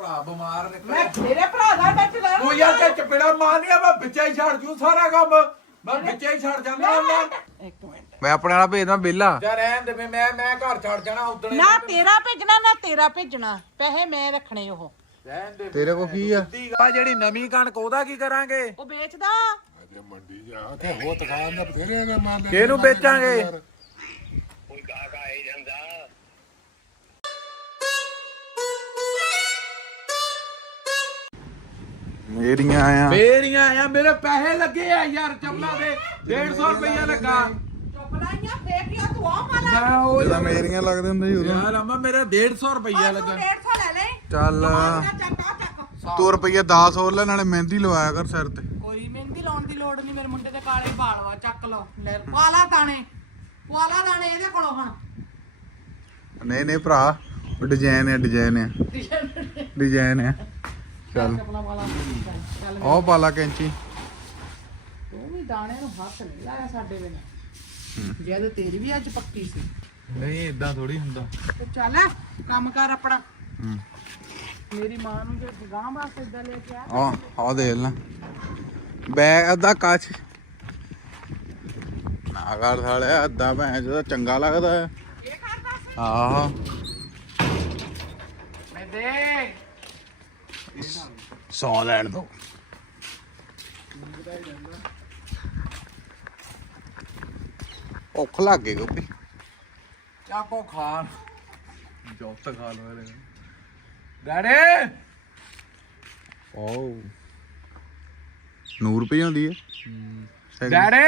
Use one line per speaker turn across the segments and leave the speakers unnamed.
ਭਰਾ ਬਿਮਾਰ ਨਿਕਲਿਆ।
ਮੈਂ ਤੇਰੇ ਭਰਾ ਦਾ ਵਿੱਚ ਲੈ
ਉਹ ਯਾਰ ਤੇ ਚਪੇੜਾ ਮਾਰਨੀਆਂ ਮੈਂ ਵਿੱਚੇ ਹੀ ਛੱਡ ਜੂ ਸਾਰਾ ਕੰਮ। ਮੈਂ ਵਿੱਚੇ ਹੀ ਛੱਡ ਜਾਂਦਾ ਹੁੰਦਾ।
ਇੱਕ ਮਿੰਟ
ਮੈਂ ਆਪਣੇ ਵਾਲਾ ਭੇਜਦਾ ਵਿਹਲਾ।
ਜਾ ਰਹਿਣ ਦੇ ਮੈਂ ਘਰ ਛੱਡ ਜਾਣਾ ਉਦਣ।
ਨਾ ਤੇਰਾ ਭੇਜਣਾ ਨਾ ਤੇਰਾ ਭੇਜਣਾ, ਪੈਸੇ ਮੈਂ ਰੱਖਣੇ ਉਹ।
ਰਹਿਣ ਦੇ।
ਤੇਰੇ ਕੋਲ ਕੀ ਆ?
ਆ ਜਿਹੜੀ ਨਵੀਂ ਕਣਕ ਉਹਦਾ ਕੀ ਕਰਾਂਗੇ?
ਉਹ ਵੇਚਦਾ
ਅਜੇ ਮੰਡੀ ਜਾ ਕੇ ਹੋ ਤਕਾਨ ਦਾ ਬਥੇਰੇ ਨੇ ਮਾਰ ਲੈ।
ਕਿਹਨੂੰ ਵੇਚਾਂਗੇ?
ਕੋਈ ਗਾਹਕ ਆਏ ਜਾਂਦਾ।
ਮੇਰੀਆਂ ਆ
ਮੇਰੀਆਂ ਆ ਮੇਰੇ ਪੈਸੇ ਲੱਗੇ ਆ ਯਾਰ ਚੱਪਲਾਂ ਦੇ 150 ਰੁਪਇਆ ਲੱਗਾ।
ਚੁੱਪਲਾਈਆਂ ਦੇਖਿਆ ਤੂੰ ਆ ਪਾਲਾ
ਮੈਂ ਉਹ
ਜਦੋਂ ਮੇਰੀਆਂ ਲੱਗਦੇ ਹੁੰਦੇ ਸੀ ਉਦੋਂ।
ਯਾਰ ਅਮਾ ਮੇਰਾ 150 ਰੁਪਇਆ ਲੱਗਾ।
150 ਲੈ ਲੈ
ਚੱਲ
ਚੱਕ
ਤੂੰ ਰੁਪਈਆ 10 ਹੋਰ ਲੈ, ਨਾਲੇ ਮਹਿੰਦੀ ਲਵਾਇਆ ਕਰ ਸਿਰ ਤੇ।
ਕੋਈ ਮਹਿੰਦੀ ਲਾਉਣ ਦੀ ਲੋੜ ਨਹੀਂ, ਮੇਰੇ ਮੁੰਡੇ ਦੇ ਕਾਲੇ ਵਾਲ ਵਾ, ਚੱਕ ਲਓ ਲੈ ਪਾਲਾ ਦਾਣੇ ਇਹਦੇ ਕੋਲੋਂ ਹੁਣ।
ਨਹੀਂ ਨਹੀਂ ਭਰਾ, ਉਹ ਡਿਜ਼ਾਈਨ ਆ ਡਿਜ਼ਾਈਨ ਆ। ਚੱਲ
ਚੱਪਲਾਂ ਵਾਲਾ ਚੱਲ
ਉਹ ਪਾ ਲਾ ਕੈਂਚੀ।
ਤੂੰ ਵੀ ਦਾਣੇ ਨੂੰ ਹੱਥ ਨਹੀਂ ਲਾਇਆ ਸਾਡੇ ਬਿਨਾਂ। ਜਦ ਤੇਰੀ ਵੀ ਅੱਜ ਪੱਕੀ ਸੀ।
ਨਹੀਂ ਇਦਾਂ ਥੋੜੀ ਹੁੰਦਾ।
ਤੇ ਚੱਲ ਕੰਮ ਕਰ ਆਪਣਾ।
ਹੂੰ
ਮੇਰੀ ਮਾਂ ਨੂੰ ਜੇ ਗਾਂ ਵਾਸਤੇ ਇਦਾਂ ਲੈ ਕੇ ਆ।
ਆ ਦੇਖ ਲੈ ਬੈਗ ਅੱਧਾ ਕੱਚ ਨਾ ਕਰ ਸਾਲਿਆ, ਅੱਧਾ ਭੈਣ ਜਦੋਂ ਚੰਗਾ ਲੱਗਦਾ ਹੈ।
ਇਹ ਕਰਦਾ ਸੀ
ਆਹੋ
ਮੈਂ ਦੇ
ਸੌ ਲੈਣ ਦੋ। ਭੁੱਖ ਲੱਗ ਗਈ ਗੋਪੀ।
ਚਾਕੋ ਖਾਨ ਜੋਤ ਖਾ ਲੋ ਇਹਦੇ ਡੈਡੀ।
ਓ 100 ਰੁਪਏ ਹੁੰਦੀ ਹੈ
ਡੈਡੀ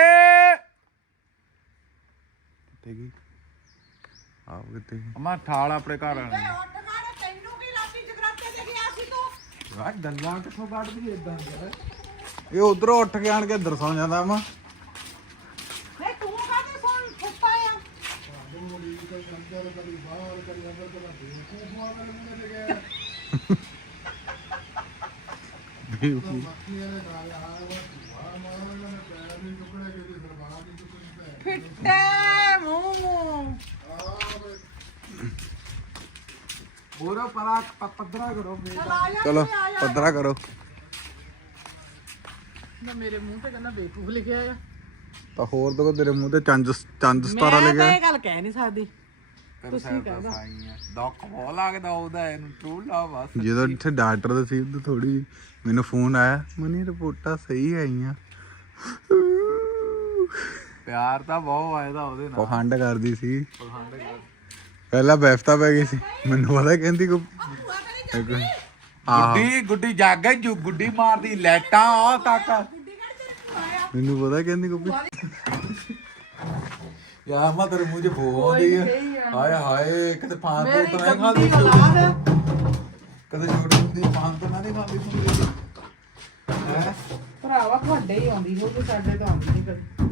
ਕਿੱਥੇ ਗਈ? ਆਪ ਕਿੱਥੇ ਗਈ?
ਅਮਾ ਠਾਲ ਆਪਣੇ ਘਰ ਆਣੇ।
ਉੱਠ ਮਾਰੇ, ਤੈਨੂੰ ਕੀ ਲਾਤੀ ਜਗਰਾਤੇ ਤੇ ਗਿਆ ਸੀ ਤੂੰ?
ਵਾਹ ਗੱਲਾਂ ਕਿੱਥੋਂ ਕੱਢਦੀ ਇਦਾਂ ਯਾਰ।
ਇਹ ਉਧਰੋਂ ਉੱਠ ਕੇ ਆਣ ਕੇ ਅੰਦਰ ਸੌ ਜਾਂਦਾ ਵਾ।
ਨਹੀਂ ਤੂੰ ਕਾਹਦੇ ਸੁਣ ਸੁੱਤਾ ਆ? ਫਿੱਟੇ ਮੂੰਹ
ਹੋਰ ਪਰਾ ਪੱਧਰਾ ਕਰੋ ਫੇਰ।
ਚਲੋ ਪੱਧਰਾ ਕਰੋ।
ਨਾ ਮੇਰੇ ਮੂੰਹ ਤੇ ਕਹਿੰਦਾ ਬੇਕੂਫ ਲਿਖਿਆ ਆ।
ਤਾਂ ਹੋਰ ਦੇਖੋ ਤੇਰੇ ਮੂੰਹ ਤੇ ਚੰਦ ਸਤਾਰਾ
ਮੈਂ ਤਾਂ
ਲਿਖਿਆ।
ਇਹ ਗੱਲ ਕਹਿ ਨਹੀਂ ਸਕਦੀ।
ਤੁਸੀਂ ਕਹਿੰਦਾ ਦੁੱਖ ਬਹੁਤ ਲੱਗਦਾ ਉਹਦਾ ਇਹਨੂੰ ਟਰੂ ਲਵ ਆ।
ਜਦੋਂ ਇੱਥੇ ਡਾਕਟਰ ਦੇ ਸੀ ਉਦੋਂ ਥੋੜੀ ਮੈਨੂੰ ਫੋਨ ਆਇਆ, ਮਨੀ ਰਿਪੋਰਟਾਂ ਸਹੀ ਆਈਆਂ।
ਪਿਆਰ ਤਾਂ ਬਹੁਤ ਆਇਦਾ ਉਹਦੇ ਨਾਲ।
ਪਖੰਡ ਕਰਦੀ ਸੀ ਪਹਿਲਾਂ, ਬੈਫਤਾ ਪੈ ਗਈ ਸੀ ਮੈਨੂੰ ਪਤਾ ਕਹਿੰਦੀ ਕੋ
ਗੁੱਡੀ ਜਾਗ ਗਈ ਗੁੱਡੀ ਮਾਰਦੀ ਲੈਟਾਂ ਆ ਤੱਕ।
ਮੈਨੂੰ ਪਤਾ ਕਹਿੰਦੀ ਕੋ
ਯਾਰ ਮਾ ਤੇਰੇ ਮੂੰਹ 'ਚ ਬੋ ਆਉਂਦੀ ਆ। ਹਾਏ ਹਾਏ ਕਿਤੇ ਫਾਨ ਤੋਂ
ਮੇਰੀ
ਤਾਂ ਨਹੀਂ
ਗੰਦੀ
ਖਾਂਦੀ
ਔਲਾਦ।
ਕਦੇ ਛੋਟੀ ਹੁੰਦੀ ਫਾਨ ਤੋਂ ਨਹੀਂ ਖਾਂਦੀ ਹੁੰਦੀ ਹੈ।
ਭਰਾਵਾ ਤੁਹਾਡੇ ਹੀ ਆਉਂਦੀ ਹੋਊਗੀ, ਸਾਡੇ ਤਾਂ ਆਉਂਦੀ ਨਹੀਂ ਕਦੀ।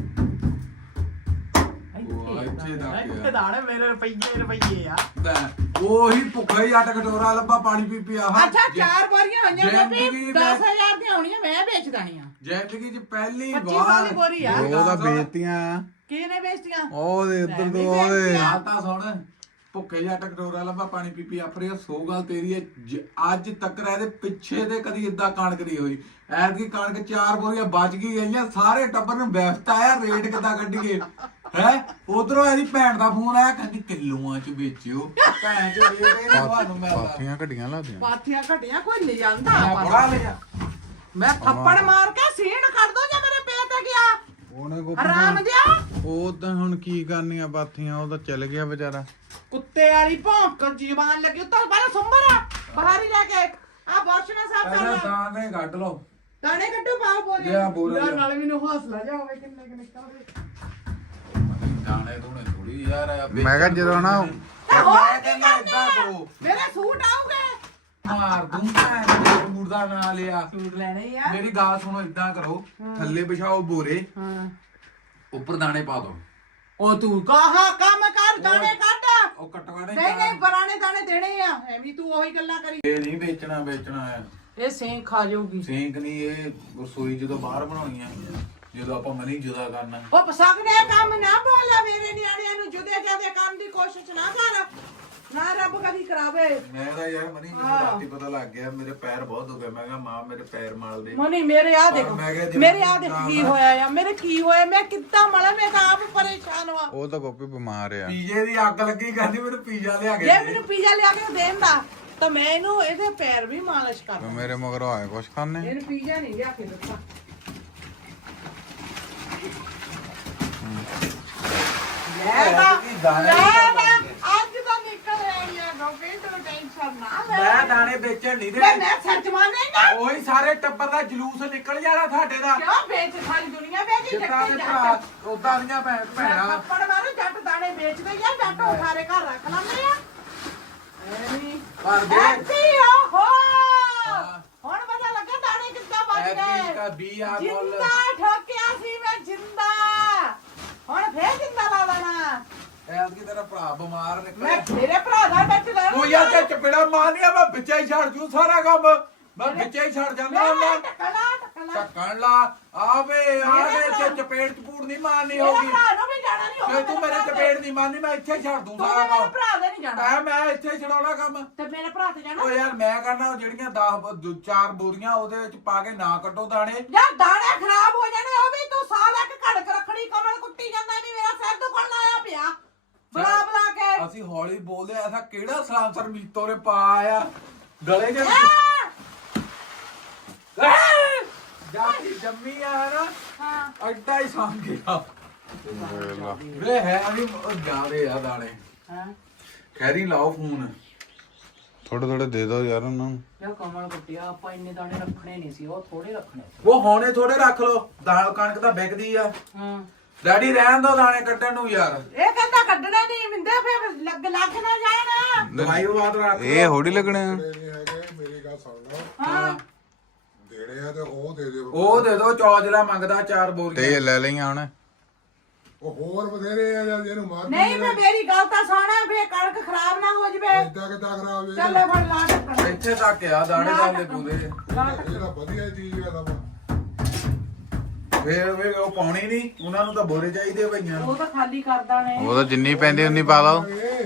ਇੱਥੇ ਦਾ
ਇੱਥੇ ਦਾਣੇ ਮੇਰੇ ਰੁਪਈਏ ਆ।
ਉਹੀ ਭੁੱਖਾ ਹੀ ਅੱਟ ਕਟੋਰਾ ਲੱਭਾ ਪਾਣੀ ਪੀ ਪਿਆ।
ਅੱਛਾ 4 ਵਾਰੀਆਂ ਹੋਈਆਂ ਨੇ ਵੀ
ਜ਼ਿੰਦਗੀ
10000 ਦੀਆਂ ਹੋਣੀਆਂ, ਮੈਂ ਵੇਚ ਦੇਣੀਆਂ।
ਜ਼ਿੰਦਗੀ 'ਚ ਪਹਿਲੀ
25 ਵਾਲੀ ਬੋਰੀ ਆ।
ਉਹ ਤਾਂ ਵੇਚਤੀਆਂ
ਕਿਹਨੇ ਵੇਚਤੀਆਂ?
ਉਹਦੇ ਇੱਧਰ ਤੋਂ ਉਹਦੇ।
ਗੱਲ ਤਾਂ ਸੁਣ, ਭੁੱਖੇ ਜਿਹਾ ਟਕਟੋਰਾ ਲੱਭਾ ਪਾਣੀ ਪੀ ਪੀ ਆਫਰੇ। ਸੋ ਗੱਲ ਤੇਰੀ ਹੈ, ਅੱਜ ਤੱਕ ਇਹਦੇ ਪਿੱਛੇ ਤੇ ਕਦੀ ਇਦਾਂ ਕਣਕ ਨਹੀਂ ਹੋਈ। ਐਤਕੀ ਕਣਕ 4 ਬੋਰੀਆਂ ਬਚ ਗਈਆਂ। ਸਾਰੇ ਟੱਬਰ ਨੂੰ ਬੈਫਤਾ ਆ, ਰੇਟ ਕਿੱਦਾਂ ਕੱਢੀਏ ਹੈ। ਉਧਰੋਂ ਇਹਦੀ ਭੈਣ ਦਾ ਫੋਨ ਆਇਆ, ਕਹਿੰਦੀ ਕਿਲੋਆਂ 'ਚ ਵੇਚਿਓ। ਭੈਣ 'ਚ ਰੇਟ ਇਹ ਤੁਹਾਨੂੰ ਮਿਲਦਾ।
ਪਾਥੀਆਂ ਘਟੀਆਂ ਲਾਦੀਆਂ।
ਪਾਥੀਆਂ ਘਟੀਆਂ ਕੋਈ ਲੈ ਜਾਂਦਾ।
ਮੈਂ ਬੜਾ ਲਿਆ।
ਮੈਂ ਥੱਪੜ ਮਾਰ ਕੇ ਸੀਣ ਕਰ ਦੋ ਜੇ ਮੇਰੇ ਪੇ ਤੇ ਗਿਆ।
ਉਹਨੇ ਕੋ
ਆਰਾਮ ਦਿਆ
ਉਹ ਤਾਂ ਹੁਣ ਕੀ ਕਰਨੀਆਂ ਪਾਥੀਆਂ, ਉਹ ਤਾਂ ਚਲ ਗਿਆ ਵਿਚਾਰਾ।
ਕੁੱਤੇ ਵਾਲੀ ਭੌਂਕ ਜ਼ਬਾਨ ਲੱਗੀ ਉੱਤੋਂ ਬਾਹਰ ਸੁੰਬਰ ਬਾਹਰ ਹੀ ਲੈ ਕੇ ਆ ਬਾਸ਼ਨਾ ਸਾਹਿਬ
ਪਹਿਲਾਂ
ਕਰ
ਦਾਣੇ ਕੱਢ ਲਓ।
ਦਾਣੇ ਕੱਢੋ ਪਾਓ ਬੋਲੇ
ਲਿਆ ਬੋਲੇ ਲਿਆ।
ਨਾਲ ਮੈਨੂੰ ਹੌਸਲਾ ਜਾ ਹੋਵੇ ਕਿੰਨੇ ਕਿ ਨਿਕਲਦੇ।
ਦਾਣੇ ਦੂਣੇ ਥੋੜੀ ਯਾਰ।
ਮੈਂ ਕਿਹਾ ਜਦੋਂ ਨਾ
ਮੈਂ ਕਹਿੰਦਾ ਏਦਾਂ ਕਰੋ,
ਮੇਰੇ ਸੂਟ ਆਉਗੇ।
ਮਾਰ ਦੂੰ ਮੈਂ ਮੂਡ ਦਾ ਨਾਂ ਲਿਆ।
ਸੂਟ ਲੈਣੇ ਆ।
ਮੇਰੀ ਗੱਲ ਸੁਣੋ, ਏਦਾਂ ਕਰੋ, ਥੱਲੇ ਵਿਛਾਓ ਬੋਰੇ,
ਹਾਂ
ਉੱਪਰ ਦਾਣੇ ਪਾ ਦੋ।
ਉਹ ਤੂੰ ਕਹਾ ਕੰਮ ਕਰ ਦਾਣੇ ਕੱਢ।
ਉਹ ਕਟਵਾਣੇ
ਨਹੀਂ ਨਹੀਂ ਪੁਰਾਣੇ ਦਾਣੇ ਦੇਣੇ ਆ, ਐਵੇਂ ਤੂੰ ਉਹੀ ਗੱਲਾਂ ਕਰੀ।
ਇਹ ਨਹੀਂ ਵੇਚਣਾ ਹੈ।
ਇਹ ਸੇਂ ਖਾ ਜਾਊਗੀ।
ਸੇਂਕ ਨਹੀਂ, ਇਹ ਰਸੋਈ ਜਦੋਂ ਬਾਹਰ ਬਣਾਉਣੀ ਆ, ਜਦੋਂ ਆਪਾਂ ਮਨੀ ਜੁਦਾ ਕਰਨਾ।
ਉਹ ਪਸੰਦ ਨੇ ਕੰਮ ਨਾ ਬੋਲਿਆ, ਮੇਰੇ ਨਿਆਣਿਆਂ ਨੂੰ ਜੁਦੇ ਜਾਦੇ ਕੰਮ ਦੀ ਕੋਸ਼ਿਸ਼ ਨਾ ਕਰ। ਨਾ ਰੱਬ ਕਦੀ ਕਰਾਵੇ।
ਮੈਂ ਤਾਂ ਯਾਰ ਮਨੀ ਮੈਨੂੰ ਰਾਤੀ ਪਤਾ ਲੱਗ ਗਿਆ ਮੇਰੇ ਪੈਰ ਬਹੁਤ ਦੁਖੇ। ਮੈਂ ਕਿਹਾ ਮਾਂ ਮੇਰੇ ਪੈਰ ਮਲ ਦੇ।
ਮਨੀ ਮੇਰੇ ਆ ਦੇਖ, ਮੇਰੇ ਆ ਦੇਖ ਕੀ ਹੋਇਆ ਆ, ਮੇਰੇ ਕੀ ਹੋਇਆ, ਮੈਂ ਕਿੱਦਾਂ ਮਲਾਂ, ਮੈਂ ਤਾਂ ਆਪ ਪਰੇਸ਼ਾਨ ਵਾਂ।
ਉਹ ਤਾਂ ਗੋਪੀ ਬਿਮਾਰ ਆ।
ਪੀਜ਼ੇ ਦੀ ਅੱਗ ਲੱਗੀ ਕਹਿੰਦੀ ਮੈਨੂੰ ਪੀਜ਼ਾ ਲਿਆ ਕੇ
ਜੇ ਮੈਨੂੰ ਪੀਜ਼ਾ ਲਿਆ ਕੇ ਦੇਂਦਾ ਤਾਂ ਮੈਂ ਇਹਨੂੰ ਇਹਦੇ ਪੈਰ ਵੀ ਮਾਲਿਸ਼ ਕਰਦਾ।
ਮੇਰੇ ਮਗਰੋਂ ਆਏ ਕੁਛ ਖਾਣੇ।
ਇਹਨੂੰ ਪੀਜ਼ਾ ਨਹੀਂ ਲਿਆ ਕੇ ਦਿੱਤਾ। ਅੱਜ ਤਾਂ ਨਿਕਲ ਰਹੀ ਆ ਗੋਪੀ, ਤੂੰ ਟੈਨਸ਼ਨ ਨਾ ਲੈ।
ਮੈਂ ਦਾਣੇ ਵੇਚਣ ਨਹੀਂ ਦੇ।
ਮੈਂ ਸੱਚ ਮੰਨੇਗਾ।
ਉਹੀ ਸਾਰੇ ਟੱਬਰ ਦਾ ਜਲੂਸ ਨਿਕਲ ਜਾਣਾ ਤੁਹਾਡੇ ਦਾ।
ਕਿਉਂ ਵੇਚ ਸਾਰੀ ਦੁਨੀਆ ਵੇਚੀ
ਜਿੱਦਾਂ ਦੇ ਭਰਾ ਉਦਾਂ ਦੀਆਂ ਭੈਣਾਂ।
ਥੱਪੜ ਮਾਰੂ, ਜੱਟ ਦਾਣੇ ਵੇਚਦੇ ਆ, ਜੱਟ ਉਹ ਸਾਰੇ ਘਰ ਰੱਖ ਲੈਂਦੇ ਆ। ਐਵੇਂ
ਪਰ ਦੇ
ਐਤੀ ਓਹੋ, ਹੁਣ ਪਤਾ ਲੱਗਾ ਦਾਣੇ ਕਿੱਦਾਂ ਵੱਜ
ਐਤਕੀ ਦਾ
ਗਏ।
20 ਆ ਮੁੱਲ।
ਜਿੰਦਾ ਠੋਕਿਆ ਸੀ ਮੈਂ, ਜਿੰਦਾ ਹੁਣ ਫੇਰ ਜਿੰਦਾ ਲਾ ਦੇਣਾ।
ਐਤਕੀ ਤੇਰਾ ਭਰਾ ਬਿਮਾਰ
ਮੈਂ
ਨਿਕਲਿਆ।
ਮੇਰੇ ਭਰਾ ਦਾ ਵਿੱਚ ਲੈ
ਉਹ ਯਾਰ ਤੇ ਚਪੇੜਾ ਮਾਰਨੀਆ ਮੈਂ ਵਿੱਚੇ ਹੀ ਛੱਡ ਜੂ ਸਾਰਾ ਕੰਮ। ਮੈਂ ਵਿੱਚੇ ਹੀ ਛੱਡ ਜਾਂਦਾ ਹੁੰਦਾ।
ਟਕਲਾ
ਢੱਕਣ ਲਾ ਆਵੇ ਤੇ ਚਪੇੜ ਚਪੂੜ ਨਹੀਂ ਮਾਰਨੀ
ਮੇਰੇ
ਹੋਗੀ।
ਭਰਾ ਨੂੰ ਵੀ ਜਾਣਾ ਨਹੀਂ
ਜੇ ਤੂੰ ਮੇਰੇ ਚਪੇੜ ਨਹੀਂ ਮਾਰਨੀ ਮੈਂ ਇੱਥੇ ਹੀ ਛੱਡ ਦੂੰ
ਤੂੰ
ਸਾਰਾ
ਮੇਰੇ
ਕੰਮ।
ਭਰਾ ਦੇ ਨਹੀਂ ਜਾਣਾ
ਮੈਂ ਇੱਥੇ ਹੀ ਛਡਾਉਣਾ ਕੰਮ।
ਤੇ ਮੇਰੇ ਭਰਾ ਤੇ ਜਾਣਾ।
ਉਹ ਯਾਰ ਮੈਂ ਕਰਨਾ ਉਹ ਜਿਹੜੀਆਂ 4 ਬੋਰੀਆਂ ਉਹਦੇ ਵਿੱਚ ਪਾ ਕੇ ਨਾ ਕੱਢੋ ਦਾਣੇ।
ਯਾਰ ਦਾਣੇ ਖਰਾਬ ਹੋ ਜਾਣੇ, ਉਹ ਵੀ ਤੂੰ ਸਾਲ ਇੱਕ ਕਣਕ ਰੱਖਣੀ, ਕਮਲ ਕੁੱਟੀ ਜਾਂਦਾ ਵੀ ਮੇਰਾ ਸਿਰ ਦੁਖਣ ਆਇਆ ਪਿਆ ਬਲਾ ਬਲਾ ਕੇ।
ਅਸੀਂ ਹੌਲੀ ਬੋਲਦੇ ਆ, ਐਸਾ ਕਿਹੜਾ ਸਲਾਂਸਰ ਮੀਤੋ ਨੇ ਪਾ ਆਇਆ ਗਲੇ ਦੇ ਜਾਤੀ ਜੰਮੀ ਆ ਨਾ।
ਹਾਂ
ਐਡਾ ਹੀ ਸਾਂ ਗਿਆ ਵੇ ਹੈ ਨਹੀਂ ਜਾਦੇ ਆ ਦਾਣੇ।
ਹਾਂ
ਖੈਰੀ ਲਾਓ ਫੋਨ।
ਥੋੜੇ ਥੋੜੇ ਦੇ ਦੋ ਯਾਰ ਉਹਨਾਂ ਨੂੰ।
ਯਾ ਕਮਲ ਕੁੱਟਿਆ, ਆਪਾਂ ਇੰਨੇ ਦਾਣੇ ਰੱਖਣੇ ਨਹੀਂ ਸੀ, ਉਹ ਥੋੜੇ ਰੱਖਣੇ।
ਉਹ ਹੋਣੇ ਥੋੜੇ ਰੱਖ ਲੋ, ਦਾਲ ਕਣਕ ਤਾਂ ਵਿਕਦੀ ਆ।
ਹਾਂ
ਡੈਡੀ ਰਹਿਣ ਦੋ ਦਾਣੇ ਕੱਢਣ ਨੂੰ ਯਾਰ।
ਇਹ ਕਹਿੰਦਾ ਕੱਢਣੇ ਨਹੀਂ ਮਿੰਦੇ, ਫੇਰ ਲੱਗ ਨਾ ਜਾਣ।
ਦਵਾਈ ਬਾਤ ਰੱਖ
ਇਹ ਹੋੜੀ ਲੱਗਣੇ ਆ।
ਨਹੀਂ ਹੈਗੇ, ਮੇਰੀ ਗੱਲ ਸੁਣ ਲਓ।
ਹਾਂ
ਦੇਣੇ ਆ ਤੇ ਉਹ ਦੇ ਦਿਓ।
ਉਹ ਦੇ ਦੋ ਚੌ ਜਿਹੜਾ ਮੰਗਦਾ 4 ਬੋਰੀਆਂ।
ਤੇ ਇਹ ਲੈ ਲਈਆਂ ਹੁਣ।
ਉਹ ਹੋਰ ਬਥੇਰੇ ਆ ਜਾਂ ਇਹਨੂੰ ਮਾਰ
ਨਹੀਂ ਮੈਂ ਮੇਰੀ ਗੱਲ ਤਾਂ ਸੁਣ, ਫੇਰ ਕਣਕ ਖਰਾਬ ਨਾ ਹੋ ਜਵੇ।
ਇਦਾਂ ਕਿਦਾਂ ਖਰਾਬ ਹੋ
ਚੱਲੇ ਫੜ ਲਾ ਢੱਕਣ।
ਇੱਥੇ ਤੱਕ ਆ ਦਾਣੇ ਦਾ ਦੇ ਪੂਰੇ।
ਇਹ ਤਾਂ ਵਧੀਆ ਚੀਜ਼ ਆ ਤਾਂ।
ਫੇਰ ਉਹ ਪਾਉਣੀ ਨਹੀਂ, ਉਹਨਾਂ ਨੂੰ ਤਾਂ ਬੋਰੇ ਚਾਹੀਦੇ ਭਈਆਂ।
ਉਹ ਤਾਂ ਖਾਲੀ ਕਰਦਾ ਨੇ।
ਉਹ ਤਾਂ ਜਿੰਨੀ ਪੈਂਦੀ ਉਨੀ ਪਾ ਲਓ।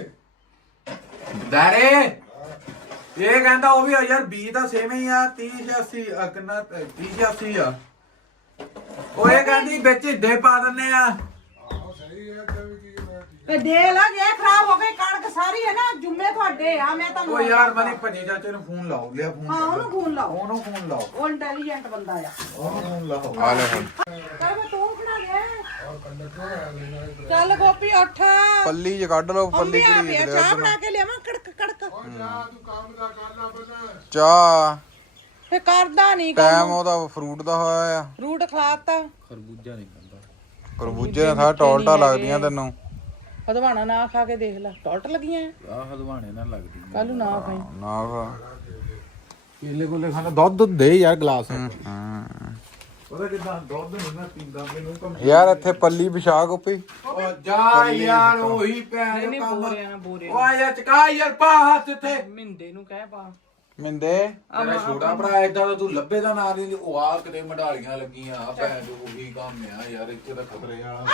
ਦਾਰੇ ਇਹ ਕਹਿੰਦਾ ਉਹ ਵੀ ਯਾਰ 20 ਤਾਂ ਸੇਮ ਹੀ ਆ। 30 80 ਕਿੰਨਾ 30 80 ਆ। ਉਹ ਇਹ ਕਹਿੰਦੀ ਵਿੱਚ ਢੇ ਪਾ ਦਿੰਨੇ ਆ।
ਆਹੋ ਸਹੀ ਹੈ, ਅੱਗੇ ਵੀ ਕੀ ਹੋਇਆ ਠੀਕ
ਤੇ ਦੇ ਲਾ, ਜੇ ਖਰਾਬ ਹੋ ਗਈ ਕਣਕ ਸਾਰੀ ਹੈ ਨਾ, ਜੁੰਮੇ ਤੁਹਾਡੇ ਆ। ਮੈਂ ਤੁਹਾਨੂੰ
ਉਹ ਯਾਰ ਮਨੀ ਭੱਜੀ ਚਾਚੇ ਨੂੰ ਫੋਨ ਲਾਓ, ਲਿਆ ਫੋਨ।
ਹਾਂ ਉਹਨੂੰ ਫੋਨ ਲਾਓ,
ਉਹਨੂੰ ਫੋਨ ਲਾਓ,
ਉਹ ਇੰਟੈਲੀਜੈਂਟ ਬੰਦਾ ਆ।
ਉਹਨੂੰ ਫੋਨ ਲਾਓ।
ਆ ਲੈ ਹੁਣ।
ਚੱਲ ਮੈਂ ਤੂੰ ਬਣਾ ਲਿਆ।
ਔਰ ਕੰਡਕਟਰ ਆ ਲੈਣਾ।
ਚੱਲ ਗੋਪੀ ਉੱਠ,
ਪੱਲੀ ਚ ਕੱਢ ਲਓ। ਪੱਲੀ
ਅੰਬੀਆਂ
ਕਿਹੜੀ
ਪਿਆ, ਚਾਹ ਬਣਾ ਕੇ ਲਿਆਵਾਂ ਕੜਕ ਕੜਕ।
ਉਹ ਜਾ ਤੂੰ ਕੰਮ ਦਾ ਕਰ ਲਾ ਪਹਿਲਾਂ।
ਚਾਹ
ਫੇ ਕਰਦਾ ਨਹੀਂ
ਟਾਈਮ
ਕੰਮ।
ਉਹਦਾ ਫਰੂਟ ਦਾ ਹੋਇਆ ਆ।
ਰੂਟ ਖਲਾਤਾ।
ਖਰਬੂਜਾ ਨਹੀਂ ਖਾਂਦਾ।
ਖਰਬੂਜੇ ਨਾਲ ਸਾਰਾ ਟੋਲਟਾ ਲੱਗਦੀਆਂ ਤੈਨੂੰ।
ਹਦਵਾਣਾ ਨਾ ਖਾ ਕੇ ਦੇਖ ਲੈ, ਟੋਟ ਲੱਗੀਆਂ
ਆਹ ਹਲਵਾਣੇ ਨਾਲ ਲੱਗਦੀ।
ਕੱਲ ਨੂੰ ਨਾ ਖਾਈ।
ਨਾ ਖਾ।
ਕੇਲੇ ਕੋਲੇ ਖਾਣਾ। ਦੁੱਧ ਦੇ ਯਾਰ ਗਲਾਸ।
ਹਾਂ
ਉਹਦਾ ਕਿਦਾਂ ਦੁੱਧ ਨਹੀਂ ਮੈਂ ਪੀਂਦਾ, ਮੈਨੂੰ ਕੰਮ।
ਯਾਰ ਇੱਥੇ ਪੱਲੀ ਵਿਛਾ ਗੋਪੀ।
ਉਹ ਜਾ ਯਾਰ ਉਹੀ ਪੈਣ
ਨਹੀਂ
ਕੰਮ।
ਬੋਰਿਆ ਨਾ ਬੋਰਿਆ।
ਉਹ ਆ ਯਾਰ ਚਕਾ ਯਾਰ ਪਾ ਹੱਥ ਇੱਥੇ।
ਮਿੰਦੇ ਨੂੰ ਕਹਿ ਪਾ।
ਮਿੰਦੇ
ਤੇਰਾ ਛੋਟਾ ਭਰਾ ਏਦਾਂ ਦਾ ਤੂੰ ਲੱਭੇ ਦਾ ਨਾਂ ਨਹੀਂ। ਉਹ ਆ ਕਿਤੇ ਮਢਾਲੀਆਂ ਲੱਗੀਆਂ ਆ ਭੈਣ ਜੋ ਉਹੀ ਕੰਮ ਆ ਯਾਰ। ਇੱਥੇ ਤਾਂ ਖਤਰੇ ਵਾਲਾ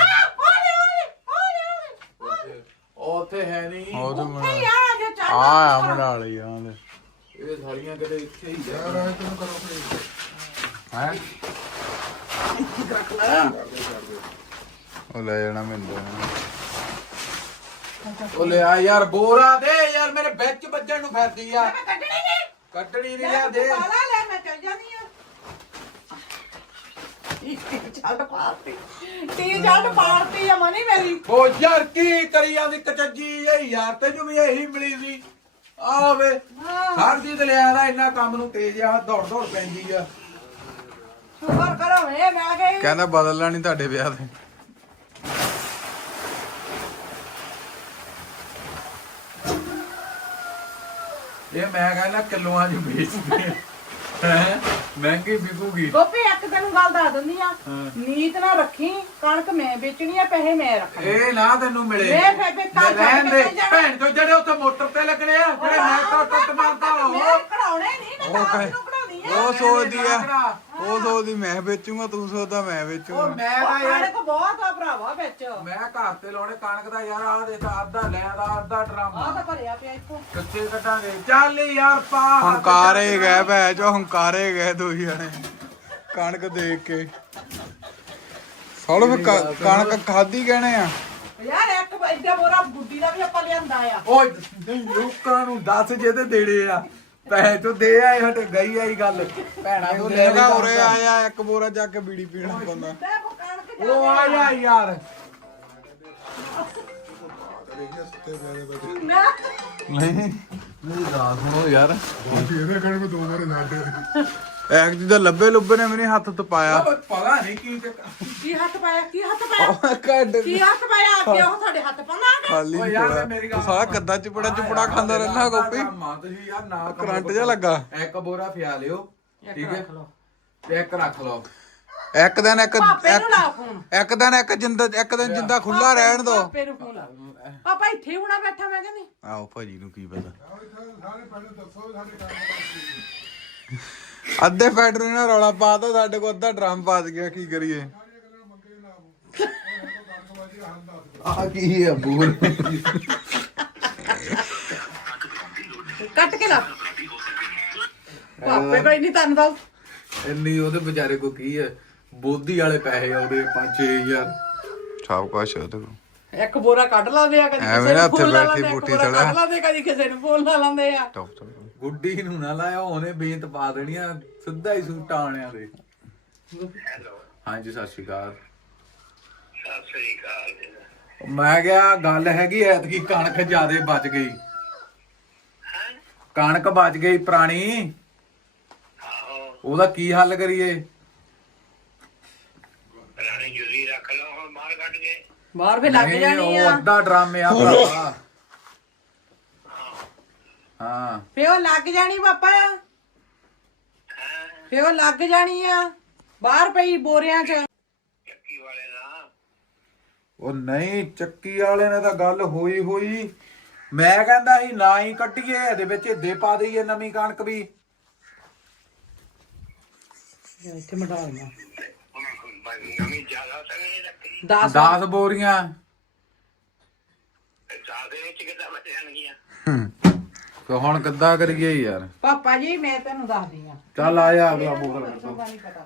ਉੱਥੇ ਹੈ ਨਹੀਂ।
ਉਹ ਤਾਂ ਮੈਂ
ਆ ਜੇ ਚੱਲ
ਆ ਬਣਾ ਲਈ ਆ ਲੈ।
ਇਹ ਸਾਰੀਆਂ ਕਿਤੇ ਇੱਥੇ ਹੀ
ਯਾਰ
ਆ।
ਐ ਤੈਨੂੰ ਕਰੋ ਫੇਰ।
ਹੈ ਉਹ ਲੈ ਜਾਣਾ ਮਿੰਦੇ ਨੇ।
ਉਹ ਲਿਆ ਯਾਰ ਬੋਰਾ ਦੇ ਯਾਰ, ਮੇਰੇ ਵਿੱਚ ਵੱਜਣ ਨੂੰ ਫਿਰਦੀ ਆ।
ਮੈਂ ਕੱਢਣੀ ਨਹੀਂ।
ਕੱਢਣੀ ਨਹੀਂ ਆ ਦੇ।
ਪਾਲਾ ਲੈ, ਮੈਂ ਚੱਲ ਜਾਂਦੀ ਆ। ਚੱਲ ਪਾਰਟੀ ਟੀ ਜੱਟ ਪਾਰਟੀ ਆ ਮਨੀ ਮੇਰੀ।
ਉਹ ਯਾਰ ਕੀ ਕਰੀ ਜਾਂਦੀ ਕਚੱਜੀ ਇਹ ਯਾਰ, ਤੈਨੂੰ ਵੀ ਇਹੀ ਮਿਲੀ ਸੀ। ਆਵੇ ਹਰ ਚੀਜ਼ ਲਿਆ ਦਾ ਇੰਨਾ ਕੰਮ ਨੂੰ ਤੇਜ਼ ਆ, ਦੌੜ ਦੌੜ ਪੈਂਦੀ ਆ।
ਸ਼ੁਕਰ ਕਰੋ ਇਹ ਮੈਂ ਗਈ।
ਕਹਿੰਦਾ ਬਦਲ ਲੈਣੀ ਤੁਹਾਡੇ ਵਿਆਹ ਤੇ।
ਇਹ ਮੈਂ ਕਹਿੰਦਾ ਕਿਲੋਆਂ 'ਚ ਵੇਚਦੇ ਹੈ, ਮਹਿੰਗੀ ਵਿਕੂਗੀ।
ਗੋਪੀ ਇੱਕ ਤੈਨੂੰ ਗੱਲ ਦੱਸ ਦਿੰਦੀ ਆ, ਨੀਤ ਨਾ ਰੱਖੀ, ਕਣਕ ਮੈਂ ਵੇਚਣੀ ਆ, ਪੈਸੇ ਮੈਂ ਰੱਖਣੇ।
ਇਹ ਨਾ ਤੈਨੂੰ ਮਿਲੇ।
ਮੈਂ ਫੇਰ ਕੱਲ
ਰਹਿਣ ਦੇ ਭੈਣ ਚੋ ਜਿਹੜੇ ਉੱਥੇ ਮੋਟਰ ਤੇ ਲੱਗਣੇ ਆ, ਜਿਹੜੇ ਮੈਂ ਤਾਂ ਟੁੱਟ ਮਾਰਦਾ
ਮੈਂ
ਉਹ
ਕਢਾਉਣੇ ਨਹੀਂ, ਮੈਂ ਤਾਂ ਆਪ ਨੂੰ ਕਢਾਉਣੀ ਆ
ਉਹ ਸੋਚਦੀ ਆ ਉਹ ਸੋਚਦੀ ਮੈਂ ਵੇਚੂਗਾ ਤੂੰ ਸੋਚਦਾ ਮੈਂ
ਉਹ
ਵੇਚੂਗਾ
ਮੈਂ ਤਾਂ ਯਾਰ
ਕਣਕ ਬਹੁਤ ਆ ਭਰਾਵਾ ਵਿੱਚ
ਮੈਂ ਘਰ ਤੇ ਲਾਉਣੇ ਕਣਕ ਦਾ ਯਾਰ ਆਹ ਦੇ ਤਾਂ ਅੱਧਾ ਲੈ ਦਾ ਅੱਧਾ
ਆ
ਡਰਾਮਾ
ਤਾਂ ਭਰਿਆ ਪਿਆ ਇੱਥੋਂ
ਕੱਚੇ ਕੱਢਾਂਗੇ ਚੱਲ ਯਾਰ ਪਾ
ਹੰਕਾਰੇ ਗਏ ਭੈ ਜੋ ਹੰਕਾਰੇ ਗਏ ਦੋ ਜਣੇ ਕਣਕ ਦੇਖ ਕੇ ਸਾਲੋ ਕਣਕ ਖਾਦੀ ਕਹਿਣੇ ਆ
ਯਾਰ ਇੱਕ ਐਡਾ ਬੋਰਾ ਗੁੱਡੀ ਦਾ ਵੀ ਆਪਾਂ ਲਿਆਂਦਾ ਆ
ਓਏ ਲੋਕਾਂ ਨੂੰ ਦੱਸ ਜੇ ਤੇ ਦੇਣੇ ਆ ਪੈਸੇ ਤੋਂ ਦੇ ਆਏ ਹਟੇ ਗਈ ਆਈ ਗੱਲ ਭੈਣਾ ਤੋਂ ਲੈ
ਲੈਗਾ
ਲੈ
ਉਰੇ ਆਇਆ ਇੱਕ ਬੋਰਾ ਜਾ ਕੇ ਬੀੜੀ ਪੀਣਾ ਬੰਦਾ
ਤੇ ਉਹ ਕਣਕ
ਉਹ ਆ ਜਾ ਯਾਰ
ਨਾ
ਨਹੀਂ
ਮੇਰੀ ਗੱਲ ਸੁਣੋ ਯਾਰ
ਇਹਦੇ ਕਹਿਣ ਕੋ ਦੋ ਵਾਰ ਨਾਡੇ
ਐਕ ਜੀ ਦਾ ਲੱਭੇ ਲੁੱਬੇ ਨੇ ਮੇਰੇ ਹੱਥ ਤੇ ਪਾਇਆ
ਪਤਾ ਨਹੀਂ ਕੀ ਤੇ
ਕੀ ਹੱਥ ਪਾਇਆ ਕੀ ਹੱਥ ਪਾਇਆ
ਕੱਢ
ਕੀ ਹੱਥ ਪਾਇਆ ਕਿ ਉਹ ਸਾਡੇ ਹੱਥ ਪਾਵਾਂਗੇ
ਖਾਲੀ
ਓਏ ਯਾਰ ਮੇਰੀ ਗੱਲ
ਸਾਲਾ ਕੱਦਾ ਚੁਪੜਾ ਖਾਂਦਾ ਰਹਿਣਾ ਗੋਪੀ
ਮਾਂ ਤੁਸੀਂ ਯਾਰ ਨਾ
ਕਰੰਟ ਜਿਹਾ ਲੱਗਾ
ਇੱਕ ਬੋਰਾ ਫਿਆ ਲਿਓ ਠੀਕ ਹੈ ਤੇ ਇੱਕ ਰੱਖ ਲਓ
ਇੱਕ ਦਿਨ ਇੱਕ
ਪਾਪੇ ਨੂੰ ਲਾ ਫੋਨ
ਇੱਕ ਦਿਨ ਜਿੰਦਾ ਖੁੱਲਾ ਰਹਿਣ ਦੋ
ਪਾਪੇ ਨੂੰ ਫੋਨ ਲਾ ਪਾਪਾ ਇੱਥੇ ਹੁਣਾ ਬੈਠਾ ਮੈਂ ਕਹਿੰਦੀ
ਆਓ ਭਾਜੀ ਨੂੰ ਕੀ ਪਤਾ
ਸਾਰੇ ਪਹਿਲਾਂ ਦੱਸੋ ਸਾਡੇ ਕੰਮ
ਅੱਧੇ ਫੈਕਟਰੀ ਨੇ ਰੌਲਾ ਪਾਤਾ ਸਾਡੇ ਕੋਲ ਅੱਧਾ ਡਰਮ ਪਾ ਗਿਆ ਕੀ ਕਰੀਏ
ਆ ਕੀ ਹੈ ਬੂਲ
ਕੱਟ ਕੇ ਲਾ ਪਾਪੇ ਕੋਈ ਨਹੀਂ ਧੰਨਵਾਦ
ਇੰਨੀ ਉਹਦੇ ਵਿਚਾਰੇ ਕੋ ਕੀ ਹੈ ਬੋਧੀ ਵਾਲੇ ਪੈਸੇ ਆਉਦੇ 5-6000
ਸਭ ਕੁਛ ਉਹਦੇ ਕੋਲ
ਇੱਕ ਬੋਰਾ ਕੱਢ ਲਾਉਂਦੇ ਆ ਕਦੀ
ਐਵੇਂ ਨਾ
ਕਿਸੇ ਨੂੰ
ਹੱਥੇ
ਫੋਨ ਲਾ
ਬੈਠੀ
ਲੈਂਦੇ, ਇੱਕ
ਬੂਟੀ
ਬੋਰਾ
ਥੜਾ।
ਕੱਢ ਲਾਉਂਦੇ ਕਦੀ ਕਿਸੇ ਨੂੰ ਫੋਨ ਲਾ ਲੈਂਦੇ ਆ
ਟੌਪ ਟੌਪ
ਗੁੱਡੀ ਨੂੰ ਨਾ ਲਾਇਆ ਉਹਨੇ ਬੇਂਤ ਪਾ ਦੇਣੀਆਂ ਸਿੱਧਾ ਹੀ ਸੂਟਾਂ ਆਣਿਆਂ ਦੇ ਹਾਂਜੀ ਸਤਿ ਸ਼੍ਰੀ ਅਕਾਲ
ਸਤਿ ਸ੍ਰੀ ਅਕਾਲ
ਮੈਂ ਕਿਹਾ ਗੱਲ ਹੈਗੀ ਐਤਕੀ ਕਣਕ ਜਿਆਦੇ ਬਚ ਗਈ ਕਣਕ ਬਚ ਗਈ ਪੁਰਾਣੀ
ਆਹੋ
ਉਹਦਾ ਕੀ ਹੱਲ ਕਰੀਏ
ਰਾਣੀ ਜੁਰੀ ਰੱਖ ਲਓ ਹੁਣ ਬਾਹਰ ਕੱਢ ਕੇ
ਬਾਹਰ ਫੇ ਲੱਗ
ਨਹੀਂ,
ਜਾਣੀ
ਉਹ
ਆ
ਅੱਧਾ ਡਰਾਮੇ ਆ ਭਰਾਵਾ ਹਾਂ
ਫੇ ਉਹ ਲੱਗ ਜਾਣੀ ਪਾਪਾ ਫੇ ਉਹ ਲੱਗ ਜਾਣੀ ਆ ਬਾਹਰ ਪਈ ਬੋਰਿਆਂ 'ਚ
ਚੱਕੀ ਵਾਲੇ ਦਾ
ਉਹ ਨਹੀਂ ਚੱਕੀ ਵਾਲੇ ਨੇ ਤਾਂ ਗੱਲ ਹੋਈ ਮੈਂ ਕਹਿੰਦਾ ਸੀ ਨਾ ਹੀ ਕੱਢੀਏ ਇਹਦੇ ਵਿੱਚ ਏਦੇ ਪਾ ਦਈਏ ਨਵੀਂ ਕਣਕ ਵੀ
ਇੱਥੇ ਮਟਾ ਦੇਣਾ
ਨਵੀਂ ਜ਼ਿਆਦਾ ਤਾਂ ਨਹੀਂ ਰੱਖੀ
10
10 ਬੋਰੀਆਂ
ਜ਼ਿਆਦਾ ਵਿੱਚ ਕਿੱਦਾਂ ਬਚ ਜਾਣਗੀਆਂ
ਤੇ ਹੁਣ ਕਿੱਦਾਂ ਕਰੀਏ ਯਾਰ
ਪਾਪਾ ਜੀ ਮੈਂ ਤੈਨੂੰ ਦੱਸਦੀ ਆ
ਚੱਲ ਆਇਆ ਅਗਲਾ ਬੋਲ
ਨਹੀਂ ਪਤਾ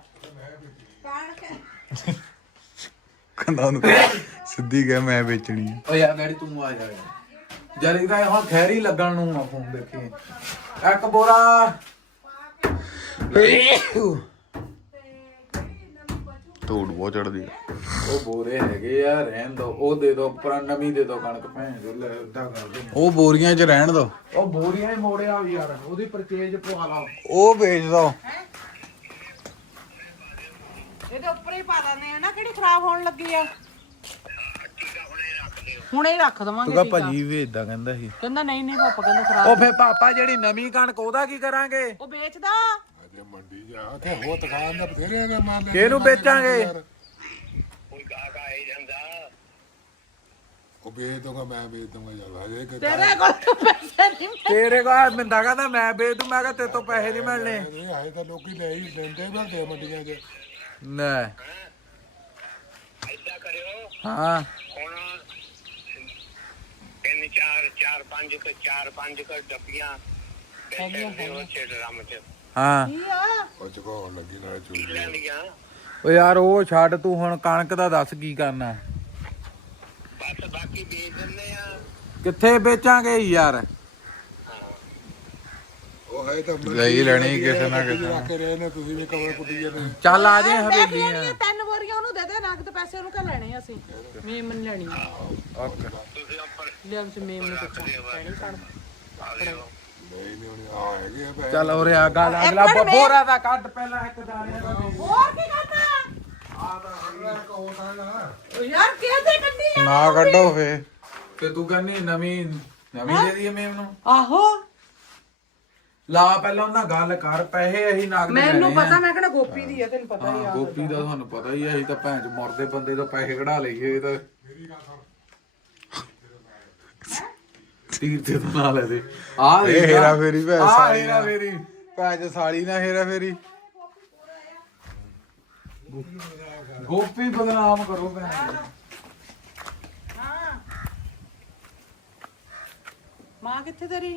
ਕਣਕ
ਕੰਦਾ ਨੂੰ ਸਿੱਧੀ ਗਿਆ ਮੈਂ ਵੇਚਣੀ ਆ
ਓ ਯਾਰ ਡੈਡੀ ਤੂੰ ਆ ਜਾ ਜਰੀ ਦਾ ਹੁਣ ਖੈਰੀ ਲੱਗਣ ਨੂੰ ਆ ਫੋਨ ਦੇਖੀ ਇੱਕ ਬੋਰਾ
ਧੂੜ ਬਹੁਤ ਚੜਦੀ
ਉਹ ਬੋਰੇ ਹੈਗੇ ਆ ਰਹਿਣ ਦੋ ਉਹ ਦੇ ਦੋ ਪਰ ਨਵੀਂ ਦੇ ਦੋ ਕਣਕ ਭੈਣ ਜੋ ਲੈ ਉਦਾਂ ਕਰਦੇ
ਉਹ ਬੋਰੀਆਂ 'ਚ ਰਹਿਣ ਦੋ
ਉਹ ਬੋਰੀਆਂ ਹੀ ਮੋੜਿਆ ਯਾਰ ਉਹਦੀ ਪਰਚੇਜ ਪਵਾ ਲਾ
ਉਹ ਵੇਚ ਦੋ
ਇਹਦੇ ਉੱਪਰ ਹੀ ਪਾ ਦਿੰਦੇ ਆ ਨਾ ਕਿਹੜੀ ਖਰਾਬ ਹੋਣ ਲੱਗੀ ਆ ਹੁਣੇ ਹੀ ਰੱਖ ਦਵਾਂਗੇ
ਤੂੰ ਕਹ ਭਾਜੀ ਵੇਚਦਾ ਕਹਿੰਦਾ ਸੀ
ਕਹਿੰਦਾ ਨਹੀਂ ਪਾਪਾ ਕਹਿੰਦਾ ਖਰਾਬ
ਉਹ ਫੇ ਪਾਪਾ ਜਿਹੜੀ ਨਵੀਂ ਕਣਕ ਉਹਦਾ ਕੀ ਕਰਾਂਗੇ
ਉਹ ਵੇਚਦਾ
ਅਜੇ ਮੰਡੀ ਜਾ ਤੇ ਹੋ ਦੁਕਾਨ ਦਾ ਬਥੇਰੇ ਨੇ ਮਾਲ
ਕਿਹਨੂੰ ਵੇਚਾਂਗੇ
ਕੋਈ ਗਾਹਕ ਆ ਹੀ ਜਾਂਦਾ
ਉਹ ਵੇਚ ਦੂੰਗਾ ਮੈਂ ਵੇਚ ਦੂੰਗਾ ਯਾਰ ਹਜੇ ਕਿ
ਤੇਰੇ ਕੋਲ ਪੈਸੇ ਨਹੀਂ
ਤੇਰੇ ਕੋਲ ਮਿੰਦਾ ਕਹਿੰਦਾ ਮੈਂ ਵੇਚ ਦੂੰ ਮੈਂ ਕਿਹਾ ਤੇਰੇ ਤੋਂ ਪੈਸੇ ਨਹੀਂ ਮਿਲਣੇ
ਇਹ ਹਜੇ ਤਾਂ ਲੋਕੀ ਲੈ ਹੀ ਲੈਂਦੇ ਬੰਦੇ ਮੰਡੀਆਂ 'ਚ
ਨਾ
ਏਦਾਂ ਕਰਿਓ
ਹਾਂ
ਹੁਣ 4-5 ਡੱਬੀਆਂ ਹੈਗੀਆਂ ਉਹ ਛੇ ਡਰਮ ਚ
ਹਾਂ
ਕੀ ਆ
ਉਹ ਚੁਕਾਉਣ ਲੱਗੀ ਨਾਲ ਚੁੱਲੀ
ਲੈਂਦੀਆਂ
ਓ ਯਾਰ ਉਹ ਛੱਡ ਤੂੰ ਹੁਣ ਕਣਕ ਦਾ ਦੱਸ ਕੀ ਕਰਨਾ
ਬਸ ਬਾਕੀ ਵੇਚ ਦਿੰਦੇ ਆ
ਕਿੱਥੇ ਵੇਚਾਂਗੇ ਯਾਰ
ਉਹ ਹੈ ਤਾਂ
ਲੈ ਹੀ ਲੈਣੀ ਕਿਸੇ ਨਾ ਕਿਸੇ
ਰੱਖ ਕੇ ਰਹੇ ਨੇ ਤੁਸੀਂ ਵੀ ਕਮਰੇ ਕੁੱਟੀ ਜਾਂਦੇ
ਚੱਲ ਆ ਜੇ
ਮੈਂ
ਹਵੇਲੀਆਂ
ਲੈਣੀਆਂ 3 ਬੋਰੀਆਂ ਉਹਨੂੰ ਦੇ ਦੇ ਨਗਦ ਪੈਸੇ ਉਹਨੂੰ ਕਹ ਲੈਣੇ ਅਸੀਂ ਮੇਮ ਨਹੀਂ ਲੈਣੀ
ਤੁਸੀਂ ਉੱਪਰ
ਲੈ ਅਸੀਂ ਮੇਮ ਨੂੰ ਪੁੱਛਾਂ ਲੈਣੀ ਕਣ
ਆ ਲਿਓ
ਨਹੀਂ ਹੋਣੀ ਆ ਹੈਗੇ ਆ ਪੈਸੇ
ਚੱਲ ਉਰੇ ਆ ਗੱਲ ਅਗਲਾ ਬੋਰਾ ਦਾ ਕੱਢ ਪਹਿਲਾਂ ਇੱਕ ਦਾਣੇ ਦਾ ਦੇ।
ਹੋਰ ਕੀ ਕਰਨਾ ਓ ਯਾਰ ਕਿਹਦੇ ਕੱਢੀ ਆ
ਨਾ ਕੱਢੋ ਫੇ
ਤੇ ਤੂੰ ਕਹਿੰਦੀ ਨਵੀਂ ਦੇ ਦਈਏ ਮੇਮ ਨੂੰ
ਆਹੋ
ਲਾ ਪਹਿਲਾਂ ਉਹਨਾਂ ਗੱਲ ਕਰ ਪੈਸੇ ਅਸੀਂ ਨਗਦ
ਮੈਨੂੰ
ਲੈਣੇ ਆ।
ਪਤਾ ਮੈਂ ਕਿਹੜਾ ਗੋਪੀ ਦੀ ਆ ਤੈਨੂੰ ਪਤਾ ਹੀ
ਹਾਂ
ਆ
ਗੋਪੀ ਦਾ ਤੁਹਾਨੂੰ ਪਤਾ ਹੀ ਹੈ ਅਸੀਂ ਤਾਂ ਭੈਣ ਚ ਮਰਦੇ ਬੰਦੇ ਤੋਂ ਪੈਸੇ ਕਢਾ ਲਈਏ ਇਹ ਤਾਂ ਤੀਰ ਤੇ ਤਾਂ ਨਾ ਲੈ ਦੇ ਆ
ਇਹ ਹੇਰਾ ਫੇਰੀ ਭੈਣ
ਆ
ਸਾਰੀ
ਹੇਰਾ ਫੇਰੀ
ਭੈਣ ਸਾਲੀ ਨਾ ਹੇਰਾ ਫੇਰੀ
ਗੋਪੀ ਬਦਨਾਮ ਕਰੋ ਭੈਣ
ਹਾਂ ਮਾਂ ਕਿੱਥੇ ਤੇਰੀ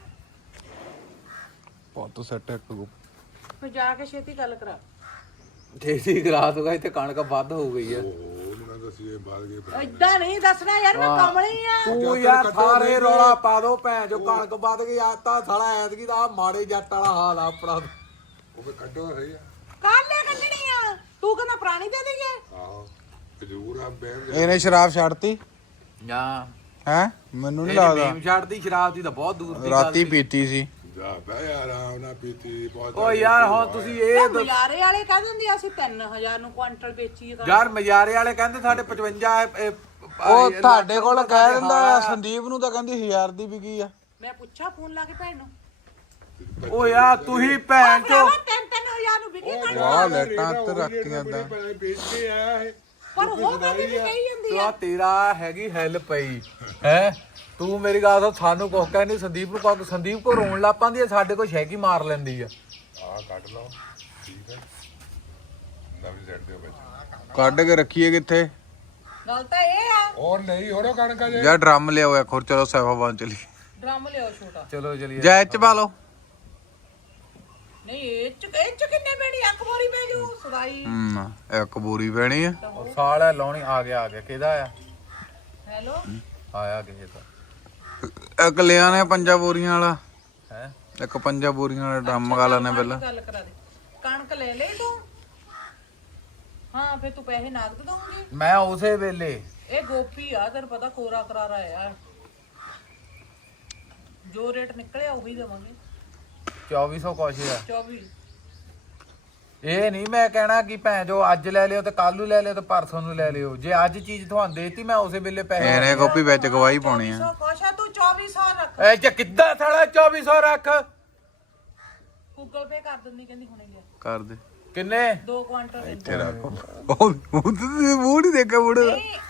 ਬਹੁਤ ਸੈੱਟ ਇੱਕ ਗੋ
ਫਿਰ ਜਾ ਕੇ ਛੇਤੀ ਗੱਲ ਕਰਾ
ਠੇਸੀ ਕਰਾ ਦੂਗਾ ਇੱਥੇ ਕਣਕ ਵੱਧ ਹੋ ਗਈ ਆ
ਉਹਨਾਂ ਦਾ ਸੀ ਬਾਦ ਗਏ
ਏਦਾਂ ਨਹੀਂ ਦੱਸਣਾ ਯਾਰ ਮੈਂ ਕਮਲੀ ਆ
ਤੂੰ ਯਾਰ ਸਾਰੇ ਰੌਲਾ ਪਾ ਦੋ ਭੈਣ ਜੋ ਕਣਕ ਵੱਧ ਗਈ ਆ ਤਾਂ ਸਾਲਾ ਐਤਕੀ ਦਾ ਮਾੜੇ ਜੱਟ ਵਾਲਾ ਹਾਲ ਆ ਆਪਣਾ
ਉਹ ਵੀ ਕੱਢੋ ਸਹੀ ਆ
ਕੱਲੇ ਕੱਢਣੀ ਆ ਤੂੰ ਕਹਿੰਦਾ ਪੁਰਾਣੀ ਦੇ ਦੇਈਏ
ਆਹੋ ਜ਼ਰੂਰ ਆ ਬੈਠ
ਇਹਨੇ ਸ਼ਰਾਬ ਛੱਡਤੀ
ਨਾ
ਹੈ ਮੈਨੂੰ ਨਹੀਂ
ਇਹਨੇ
ਲੱਗਦਾ
ਬੀਮ ਛੱਡਦੀ ਸ਼ਰਾਬ ਦੀ ਤਾਂ ਬਹੁਤ ਦੂਰ ਦੀ ਗੱਲ
ਰਾਤੀ
ਸੀ।
ਪੀਤੀ ਸੀ
ਜਾ ਬੈ ਯਾਰ ਆਉਣਾ ਪੀਤੀ ਬਹੁਤ
ਓ ਯਾਰ ਹੁਣ ਤੁਸੀਂ ਇਹ
ਮਜ਼ਾਰੇ ਵਾਲੇ ਕਹਿ ਦਿੰਦੇ ਆ ਅਸੀਂ 3000 ਨੂੰ ਕੁਆਂਟਲ ਵੇਚੀਏ ਤਾਂ
ਯਾਰ ਮਜਾਰੇ ਵਾਲੇ ਕਹਿੰਦੇ ਸਾਡੇ 55
ਉਹ ਤੁਹਾਡੇ ਕੋਲ ਕਹਿ ਦਿੰਦਾ ਆ ਸੰਦੀਪ ਨੂੰ ਤਾਂ ਕਹਿੰਦੀ 1000 ਦੀ ਵਿਕੀ ਆ
ਮੈਂ ਪੁੱਛਾ ਫੋਨ ਲਾ ਕੇ ਭੈਣ ਨੂੰ
ਓ ਯਾਰ ਤੁਸੀਂ ਭੈਣ ਚੋ
3-3000 ਨੂੰ ਵਿਕੀ ਕਣਕ
ਵਾਹ ਲੈਟਾਂ ਤੇ ਰੱਖੀਆਂ ਤਾਂ
ਵੇਚ ਕੇ ਆਇਆ ਹੈ
ਪਰ ਉਹ ਕਹਿੰਦੀ ਵੀ ਕਹੀ ਜਾਂਦੀ
ਤੂੰ
ਆ
ਆ ਤੇਰਾ ਹੈਗੀ ਹੈਲ ਪਈ ਹੈ ਤੂੰ ਮੇਰੀ ਗੱਲ ਸੁਣ ਸਾਨੂੰ ਕੁਝ ਕਹਿੰਦੀ ਸੰਦੀਪ ਨੂੰ ਕੁਝ ਸੰਦੀਪ ਕੋ ਰੋਣ ਲੱਗ ਪਾਂਦੀ ਆ ਸਾਡੇ ਕੋ ਸ਼ੈਕੀ ਮਾਰ ਲੈਂਦੀ ਆ
ਆ ਕੱਢ ਲਓ ਠੀਕ ਹੈ ਨਵੀਂ ਸੈੱਟ ਦਿਓ ਬੱਚੇ
ਕੱਢ ਕੇ ਰੱਖੀਏ ਕਿੱਥੇ
ਗੱਲ ਤਾਂ ਇਹ ਆ
ਹੋਰ ਨਹੀਂ ਹੋਰੋ ਕਣਕਾਂ ਜੇ
ਜਾਂ ਡਰਮ ਲਿਆਓ ਇੱਕ ਹੋਰ ਚਲੋ ਸੈਫਾਬਾਦ ਚਲੀ
ਡਰਮ ਲਿਓ ਛੋਟਾ
ਚਲੋ ਚਲੀਏ
ਜਾਂ ਇਹ ਚ ਪਾ ਲਓ
ਨਹੀਂ ਇਹ ਚ ਕਿੰਨੇ ਪੈਣੀ ਅੱਖ ਮੋਰੀ ਪੈ ਜੂ ਸਦਾਈ
ਇੱਕ ਬੋਰੀ ਪੈਣੀ ਆ
ਉਹ ਸਾਲਾ ਲਾਉਣੀ ਆ ਗਿਆ ਕਿਹਦਾ ਆ
ਹੈਲੋ
ਆਇਆ ਕਿਸੇ ਦਾ
ਇੱਕ ਲਿਆ ਨੇ 5 ਬੋਰੀਆਂ ਵਾਲਾ
ਹੈ
ਇੱਕ 5 ਬੋਰੀਆਂ ਵਾਲਾ ਡਰਮ ਮਗਾ ਲੈਣੇ ਪਹਿਲਾਂ
ਗੱਲ ਕਰਾ ਦੇ ਕਣਕ ਲੈ ਲਈ ਤੂੰ ਹਾਂ ਫਿਰ ਤੂੰ ਪੈਸੇ ਨਗਦ ਦਊਂਗੀ
ਮੈਂ ਉਸੇ ਵੇਲੇ
ਇਹ ਗੋਪੀ ਆ ਤੈਨੂੰ ਪਤਾ ਕੋਰਾ ਕਰਾਰਾ ਆ ਜੋ ਰੇਟ ਨਿਕਲਿਆ ਉਹੀ ਦੇਵਾਂਗੇ
2400 ਕੁਛ ਆ
24
ਇਹ ਨਹੀਂ ਮੈਂ ਕਹਿਣਾ ਕਿ ਭੈਣ ਜੋ ਅੱਜ ਲੈ ਲਿਓ ਤੇ ਕੱਲ ਨੂੰ ਲੈ ਲਿਓ ਤੇ ਪਰਸੋਂ ਨੂੰ ਲੈ ਲਿਓ ਜੇ ਅੱਜ ਚੀਜ਼ ਤੁਹਾਨੂੰ ਦੇਤੀ ਮੈਂ ਉਸੇ ਵੇਲੇ ਪੈਸੇ
ਇਹਨੇ ਕਾਪੀ ਵਿੱਚ ਗਵਾਹੀ ਪਾਉਣੀ ਆ
2400 ਕੋਸ਼ਾ ਤੂੰ 2400 ਰੱਖ
ਐ ਚ ਕਿੱਦਾਂ ਸਾਲਾ 2400 ਰੱਖ
ਗੂਗਲ ਪੇ ਕਰ ਦਿੰਦੀ ਕਹਿੰਦੀ ਹੁਣੇ ਲਿਆ
ਕਰ ਦੇ
ਕਿੰਨੇ
2 ਕੁਆਂਟਲ
ਇੱਥੇ ਰੱਖ ਉਹ ਤੁਸੀਂ ਮੂੰਹ ਨਹੀਂ ਦੇਖਿਆ ਮੁੜ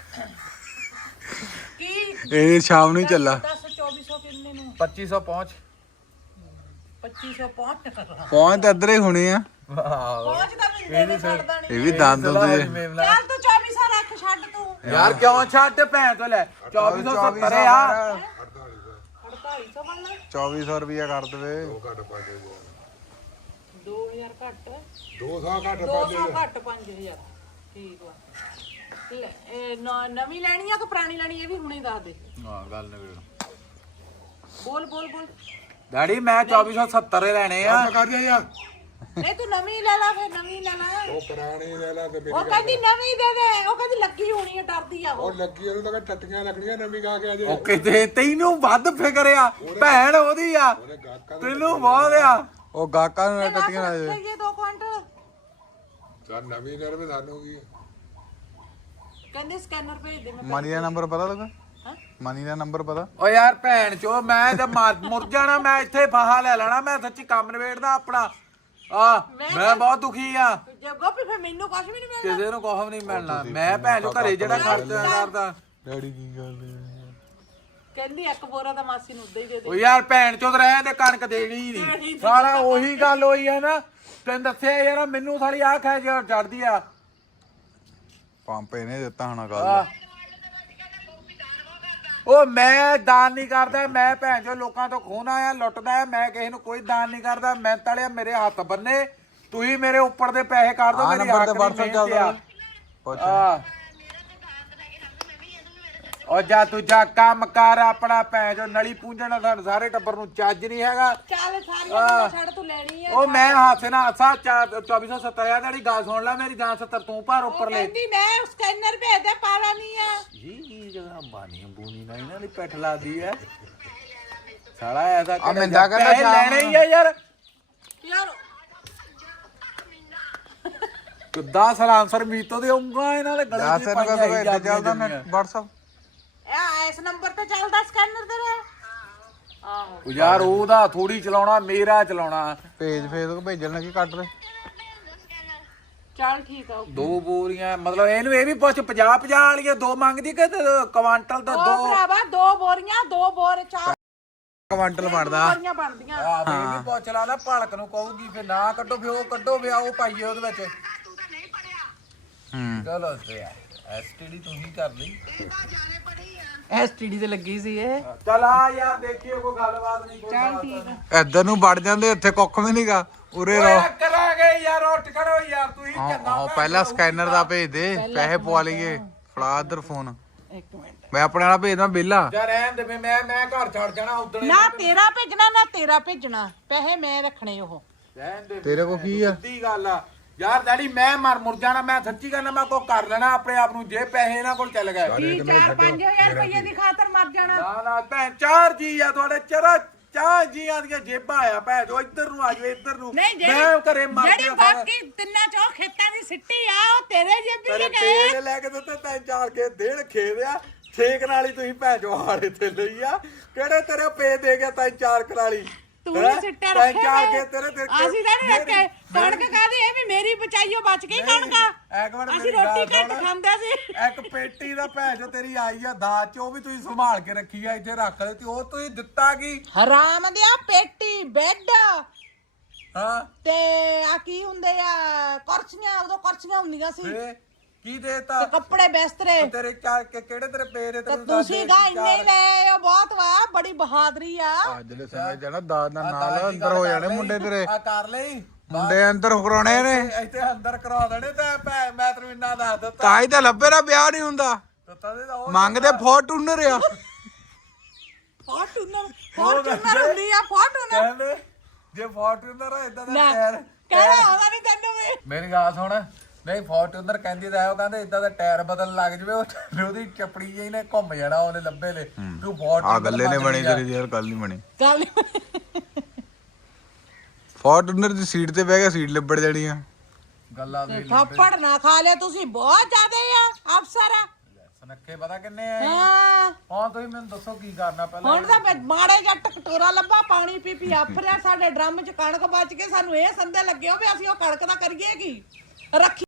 ਕੀ
ਇਹ ਸ਼ਾਮ ਨੂੰ ਹੀ ਚੱਲਾ
ਦੱਸ 2400 ਕਿੰਨੇ ਨੂੰ
2500 ਪਹੁੰਚ
2500 ਪਹੁੰਚ
ਪਹੁੰਚ ਤਾਂ ਇੱਧਰ ਹੀ ਹੋਣੇ ਆ
ਪਹੁੰਚ ਤਾਂ ਮਿੰਦੇ ਦੇ ਛੱਡਦਾ ਨਹੀਂ
ਇਹ ਵੀ ਦੰਦ ਹੁੰਦੇ
ਚੱਲ ਤੂੰ 2400 ਰੱਖ ਛੱਡ ਤੂੰ
ਯਾਰ ਕਿਉਂ ਛੱਡ ਭੈਣ ਤੋਂ ਲੈ 2470 ਆ
4800 ਬਣਨਾ
2400 ਰੁਪਇਆ ਕਰ ਦੇਵੇ
ਉਹ ਘੱਟ ਪਾ ਦੇ
2000 ਘੱਟ
200 ਘੱਟ
200 ਘੱਟ 5000 ਠੀਕ ਵਾ ਲੈ ਇਹ ਨਵੀਂ ਲੈਣੀ ਆ ਕਿ ਪੁਰਾਣੀ ਲੈਣੀ ਇਹ ਵੀ ਹੁਣੇ ਦੱਸ ਦੇ
ਹਾਂ ਗੱਲ ਨਵੇੜ
ਬੋਲ ਬੋਲ ਬੋਲ
ਡੈਡੀ ਮੈਂ 2470 ਲੈਣੇ ਆ
ਕਰ ਦਿਆ ਯਾਰ
ਨਹੀਂ ਤੂੰ ਨਵੀਂ ਲੈ ਲੈ ਫਿਰ ਨਵੀਂ ਲੈ ਲੈ
ਉਹ ਪੁਰਾਣੀ ਲੈ ਲਾ ਤੇ ਮੇਰੀ
ਉਹ ਕਹਿੰਦੀ ਨਵੀਂ ਦੇ ਦੇ ਉਹ ਕਹਿੰਦੀ ਲੱਗੀ ਹੋਣੀ ਹੈ ਡਰਦੀ ਆ
ਉਹ ਲੱਗੀ ਉਹਨੂੰ ਤਾਂ ਟੱਟੀਆਂ ਲੱਗਣੀਆਂ ਨਵੀਂ ਗਾ ਕੇ ਅਜੇ
ਉਹ ਕਿਤੇ ਤੈਨੂੰ ਵੱਧ ਫਿਕਰ ਆ ਭੈਣ ਉਹਦੀ ਆ
ਉਹਨੇ ਗਾਕਾਂ
ਤੈਨੂੰ ਬਹੁਤ ਆ
ਉਹ ਗਾਕਾਂ ਨੂੰ ਟੱਟੀਆਂ ਲਾ ਦੇ
ਇਹ 2 ਕੁਆਂਟਲ
ਤਾਂ ਨਵੀਂ ਨਰ ਵੀ ਸਾਨੂੰ ਕੀ
ਕਹਿੰਦੇ ਸਕੈਨਰ ਭੇਜ ਦੇ ਮੈਂ
ਮਨੀ ਦਾ ਨੰਬਰ ਪਤਾ ਲੱਗਾ
ਹਾਂ
ਮਨੀ ਦਾ ਨੰਬਰ ਪਤਾ
ਓ ਯਾਰ ਭੈਣ ਚੋ ਮੈਂ ਤੇ ਮੁਰ ਜਾਣਾ ਮੈਂ ਇੱਥੇ ਫਾਹਾ ਲੈ ਲੈਣਾ ਮੈਂ ਸੱਚੀ ਕੰਮ ਨਵੇੜਦਾ ਆਪਣਾ ਆ ਮੈਂ ਬਹੁਤ ਦੁਖੀ ਆ
ਜੇ ਗੋਪੀ ਫਿਰ ਮੈਨੂੰ ਕੁਝ ਵੀ ਨਹੀਂ ਮਿਲਦਾ
ਕਿਸੇ ਨੂੰ ਕੁਝ ਨਹੀਂ ਮਿਲਣਾ ਮੈਂ ਭੈਣ ਚੋ ਘਰੇ ਜਿਹੜਾ ਖਰਚਾ ਕਰਦਾ
ਡੈਡੀ ਕੀ ਗੱਲ
ਕਹਿੰਦੀ ਇੱਕ ਬੋਰਾ ਤਾਂ ਮਾਸੀ ਨੂੰ ਉੱਦਾਂ ਹੀ ਦੇ ਦੇ
ਓ ਯਾਰ ਭੈਣ ਚੋ ਰਹਿ ਦੇ ਕਣਕ ਦੇਣੀ ਨਹੀਂ ਸਾਲਾ ਉਹੀ ਗੱਲ ਹੋਈ ਆ ਨਾ ਤੈਨੂੰ ਦੱਸਿਆ ਯਾਰ ਮੈਨੂੰ ਸਾਲੀ ਆਹ ਖੈ ਚੜਦੀ ਆ
ਪੰਪ ਇਹਨੇ ਦਿੱਤਾ ਹੋਣਾ ਕੱਲ
ਉਹ ਮੈਂ ਦਾਨ ਨਹੀਂ ਕਰਦਾ ਮੈਂ ਭੈਣ ਚੋ ਲੋਕਾਂ ਤੋਂ ਖੋਹਣਾ ਆ ਲੁੱਟਦਾ ਆ ਮੈਂ ਕਿਸੇ ਨੂੰ ਕੋਈ ਦਾਨ ਨਹੀਂ ਕਰਦਾ ਮੈਂ ਤਲਿਆ ਮੇਰੇ ਹੱਥ ਬੰਨੇ ਤੁਸੀਂ ਮੇਰੇ ਉੱਪਰ ਦੇ ਪੈਸੇ ਕਰ ਦੋ ਮੇਰੀ
ਨੰਬਰ
ਹੱਕ
ਤੇ
ਦੀ
WhatsApp
ਮਿਹਨਤ
ਚੱਲਦਾ
ਆ
ਪੁੱਛ
ਆ ਉਹ ਜਾ ਤੂੰ ਜਾ ਕੰਮ ਕਰ ਆਪਣਾ ਭੈਣ ਚੋ ਨਲੀ ਪੂੰਝਣਾ ਤੁਹਾਨੂੰ ਸਾਰੇ ਟੱਬਰ ਨੂੰ ਚੱਜ ਨਹੀਂ ਹੈਗਾ
ਚੱਲ ਸਾਰੀਆਂ ਗੱਲਾਂ ਛੱਡ ਤੂੰ ਲੈਣੀ ਆ
ਉਹ ਮੈਂ ਹਾਸੇ ਨਾਲ ਹਾਸਾ 2470 ਆ ਵਾਲੀ ਗੱਲ ਸੁਣ ਲੈ ਮੇਰੀ ਜਾਂ 70 ਤੂੰ ਭਰ ਉੱਪਰ ਲੈ
ਕਹਿੰਦੀ ਮੈਂ ਸਕੈਨਰ ਭੇਜ ਦੇ ਪਾਲਾ ਨਹੀਂ ਆ
ਜੀ ਜਗ੍ਹਾ ਬਾਨੀ ਬੂਨੀ ਨਾ ਇਹਨਾਂ ਦੀ ਪੈਠ ਲਾਦੀ ਐ ਸਾਲਾ ਐਸਾ
ਆ ਮਿੰਦਾ ਕਹਿੰਦਾ
ਪੈਸੇ ਲੈਣੇ ਹੀ ਆ ਯਾਰ
ਯਾਰ
ਕਿੱਦਾਂ ਸਲਾਂਸਰ ਮੀਤੋ ਦੇ ਉਂਗਲਾਂ ਇਹਨਾਂ ਦੇ ਗਲੇ
ਦੱਸ
ਚ
ਇਹਨੂੰ
ਪਾਈਆਂ
ਕਹਿੰਦਾ ਚੱਲਦਾ ਨੈਟ WhatsApp
ਇਹ ਇਸ ਨੰਬਰ ਤੇ ਚੱਲਦਾ ਸਕੈਨਰ ਤੇਰਾ ਆਹੋ
ਉਹ ਯਾਰ ਉਹਦਾ ਥੋੜੀ ਚਲਾਉਣਾ ਮੇਰਾ ਚਲਾਉਣਾ
ਭੇਜ ਫੇਸਬੁੱਕ ਭੇਜਣ ਲੱਗੀ ਕੱਟ ਦੇ
ਚੱਲ ਠੀਕ ਆ
ਦੋ ਬੋਰੀਆਂ ਮਤਲਬ ਇਹਨੂੰ ਇਹ ਵੀ ਪੁੱਛ 50 ਵਾਲੀਆਂ ਦੋ ਮੰਗਦੀ ਕਿ ਕੁਆਂਟਲ ਦਾ
ਉਹ
ਦੋ
ਭਰਾਵਾ 2 ਬੋਰੀਆਂ 2 ਬੋਰ 4
ਕੁਆਂਟਲ ਬਣਦਾ
ਬੜੀਆਂ ਬਣਦੀਆਂ
ਆ ਫੇਰ ਵੀ ਪੁੱਛ ਲਾ ਨਾ ਭਲਕ ਨੂੰ ਕਹੂਗੀ ਫੇਰ ਨਾ ਕੱਢੋ ਫੇਰ ਉਹ ਕੱਢੋ ਫੇਰ ਉਹ ਪਾਈਏ ਉਹਦੇ ਵਿੱਚ
ਹੂੰ
ਚਲੋ ਤੇ ਐਸਟੀਡੀ ਤੂੰ ਹੀ ਕਰ ਲਈ
ਐਸਟੀਡੀ ਤੇ ਲੱਗੀ ਸੀ ਇਹ
ਚਲ ਆ ਯਾਰ ਦੇਖੀਏ ਕੋਈ ਗੱਲਬਾਤ ਨਹੀਂ ਕੋਈ
ਚੱਲ ਠੀਕ ਆ
ਇੱਧਰ ਨੂੰ ਵੜ ਜਾਂਦੇ ਇੱਥੇ ਕੁੱਖ ਵੀ ਨਹੀਂਗਾ ਉਰੇ ਰਹੋ
ਕਰਾਂਗੇ ਯਾਰ ਉੱਠ ਖੜੋ ਯਾਰ ਤੁਸੀਂ ਚੰਗਾ
ਆਹ ਪਹਿਲਾਂ ਸਕੈਨਰ ਦਾ ਭੇਜ ਦੇ ਪੈਸੇ ਪਵਾ ਲਈਏ ਫੜਾ ਇੱਧਰ ਫੋਨ
ਇੱਕ ਮਿੰਟ
ਮੈਂ ਆਪਣੇ ਵਾਲਾ ਭੇਜਦਾ ਬਿੱਲਾ
ਯਾਰ ਰਹਿਣ ਦੇ ਵੀ ਮੈਂ ਘਰ ਛੱਡ ਜਾਣਾ ਉਦਣ
ਨਾ ਤੇਰਾ ਭੇਜਣਾ ਨਾ ਤੇਰਾ ਭੇਜਣਾ ਪੈਸੇ ਮੈਂ ਰੱਖਣੇ ਉਹ
ਰਹਿਣ ਦੇ
ਤੇਰੇ ਕੋਲ ਕੀ ਆ?
ਸਿੱਧੀ ਗੱਲ ਆ ਯਾਰ ਡੈਡੀ ਮੈਂ ਮਰ ਮੁਰ ਜਾਣਾ ਮੈਂ ਸੱਚੀ ਗੱਲ ਆ, ਮੈਂ ਕੋ ਕਰ ਲੈਣਾ ਆਪਣੇ ਆਪ ਨੂੰ ਜੇ ਪੈਸੇ ਇਹਨਾਂ ਕੋਲ ਚੱਲ ਗਏ
4-5000 ਰੁਪਏ ਦੀ ਖਾਤਰ ਮਰ ਜਾਣਾ
ਨਾ ਨਾ ਭੈਣ ਚਾਰ ਜੀ ਆ ਤੁਹਾਡੇ ਚਾਰ ਜੀਆਂ ਦੀਆਂ ਜੇਬਾਂ ਆ ਭੈਣ ਜੋ ਇੱਧਰ ਨੂੰ ਆ ਜਾਓ ਇੱਧਰ ਨੂੰ
ਨਹੀਂ
ਮੈਂ ਘਰੇ ਮਰ
ਜਿਹੜੀ
ਗਿਆ
ਬਾਕੀ ਤਿੰਨਾਂ ਚੋਂ ਖੇਤਾਂ ਦੀ ਸਿੱਟੀ ਆ ਉਹ ਤੇਰੇ ਜੇਬੀ
ਤੇਰੇ
ਚ ਗਏ
ਪੇਜ ਲੈ ਕੇ ਦਿੱਤੇ ਤਿੰਨ ਚਾਰ ਕੇ ਦੇਣ ਖੇਦ ਆ ਛੇਕ ਨਾਲ ਹੀ ਤੁਸੀਂ ਭੈਣ ਜੋ ਹਾੜੇ ਤੇ ਲਈ ਆ ਕਿਹੜੇ ਤੇਰੇ ਪੇ ਦੇ ਗਿਆ ਤਿੰਨ ਚਾਰ ਕਰਾਲੀ
ਤੂੰ ਵੀ ਸਿੱਟੇ ਰੱਖੇ
ਤਿੰਨ ਚਾਰ ਕੇ ਤੇਰੇ
ਅਸੀਂ ਤਾਂ ਨਹੀਂ ਰੱਖੇ ਕਣਕ ਕਾਦੀ ਇਹ ਵੀ ਮੇਰੀ ਬਚਾਈਓ ਬਚ ਗਈ ਕਣਕਾ
ਇੱਕ ਮਿੰਟ
ਅਸੀਂ
ਮੇਰੀ ਗੱਲ
ਰੋਟੀ ਘੱਟ
ਸੁਣ।
ਖਾਂਦੇ ਸੀ
ਇੱਕ ਪੇਟੀ ਦਾ ਭੈਣ ਜੋ ਤੇਰੀ ਆਈ ਆ ਦਾਜ ਚ ਉਹ ਵੀ ਤੁਸੀਂ ਸੰਭਾਲ ਕੇ ਰੱਖੀ ਆ ਇੱਥੇ ਰੱਖ ਦਿੱਤੀ ਉਹ ਤੁਸੀਂ ਦਿੱਤਾ ਕੀ
ਹਰਾਮ ਦਿਆ ਪੇਟੀ ਬੈੱਡ
ਹਾਂ
ਤੇ ਆ ਕੀ ਹੁੰਦੇ ਆ ਕੁਰਸੀਆਂ ਉਦੋਂ ਕੁਰਸੀਆਂ ਹੁੰਦੀਆਂ ਸੀ
ਫੇ ਕੀ ਦੇਤਾ
ਤੇ ਕੱਪੜੇ ਬਿਸਤਰੇ
ਤੇਰੇ ਚਾਰ ਕਿਹੜੇ ਤੇਰੇ ਪੇ ਦੇ
ਤੇ
ਤੈਨੂੰ
ਤੁਸੀਂ ਗਾ ਇੰਨੇ ਹੀ ਲੈ ਉਹ ਬਹੁਤ ਵਾ ਬੜੀ ਬਹਾਦਰੀ ਆ
ਅੱਜ ਦੇ ਸਮੇਂ ਚ ਨਾ ਦਾਦ ਦਾ ਨਾਲ ਅੰਦਰ ਹੋ ਜਾਣੇ ਮੁੰਡੇ ਤੇਰੇ
ਆ ਕਰ ਲਈ
ਮੁੰਡੇ ਅੰਦਰ ਕਰਾਉਣੇ ਨੇ
ਇੱਥੇ ਅੰਦਰ ਕਰਾ ਦੇਣੇ ਤੇ ਭੈਣ ਮੈਂ ਤੈਨੂੰ ਇੰਨਾ ਦੱਸ ਦਿੱਤਾ
ਤਾਂ ਹੀ ਤਾਂ ਲੱਭੇ ਦਾ ਵਿਆਹ ਨਹੀਂ ਹੁੰਦਾ
ਤਦੇ ਤਾਂ ਉਹ
ਮੰਗਦੇ ਫੋਰਟੂਨਰ ਆ
ਫੋਰਟੂਨਰ ਹੁੰਦੀ ਆ ਫੋਰਟੂਨਰ
ਕਹਿੰਦੇ ਜੇ ਫੋਰਟੂਨਰ ਇਦਾਂ ਦਾ
ਲੈ
ਟਾਇਰ
ਕਹਿਣਾ ਆਉਂਦਾ ਨਹੀਂ ਤੈਨੂੰ ਵੀ
ਮੇਰੀ ਗੱਲ ਸੁਣ ਨਹੀਂ ਫੋਰਟੂਨਰ ਕਹਿੰਦੀ ਤਾਂ ਉਹ ਕਹਿੰਦੇ ਇਦਾਂ ਦਾ ਟਾਇਰ ਬਦਲਣ ਲੱਗ ਜਵੇ ਉਹਦੀ ਚੱਪੜੀ ਜਿਹੀ ਨੇ ਘੁੰਮ ਜਾਣਾ ਉਹਨੇ ਲੱਭੇ ਲੈ ਤੂੰ ਫੋਰਟੂਨਰ
ਆ ਗੱਲੇ ਨੇ ਬਣੀ ਤੇਰੀ ਯਾਰ ਗੱਲ ਨਹੀਂ ਬਣੀ
ਗੱਲ
ਫੋਰਟੂਨਰ ਦੀ ਸੀਟ ਤੇ ਬਹਿ ਗਿਆ ਸੀਟ ਲਿਬੜ ਜਾਣੀ ਆ
ਗੱਲਾਂ ਦੇ
ਥੱਪੜ ਨਾ ਖਾ ਲਿਆ ਤੁਸੀਂ ਬਹੁਤ ਜ਼ਿਆਦੇ ਆ ਅਫਸਰ ਆ
ਸਨੱਖੇ ਪਤਾ ਕਿੰਨੇ ਆ
ਹਾਂ
ਹਾਂ ਤੁਸੀਂ ਮੈਨੂੰ ਦੱਸੋ ਕੀ ਕਰਨਾ ਪਹਿਲਾਂ
ਹੁਣ ਤਾਂ ਮੈਂ ਮਾੜੇ ਜੱਟ ਕਟੋਰਾ ਲੱਭਾ ਪਾਣੀ ਪੀ ਪੀ ਆਫਰਿਆ ਸਾਡੇ ਡਰਮ 'ਚ ਕਣਕ ਬਚ ਕੇ ਸਾਨੂੰ ਇਹ ਸੰਦੇ ਲੱਗੇ ਹੋ ਵੀ ਅਸੀਂ ਉਹ ਕਣਕ ਦਾ ਕਰੀਏ ਕੀ ਰੱਖੀ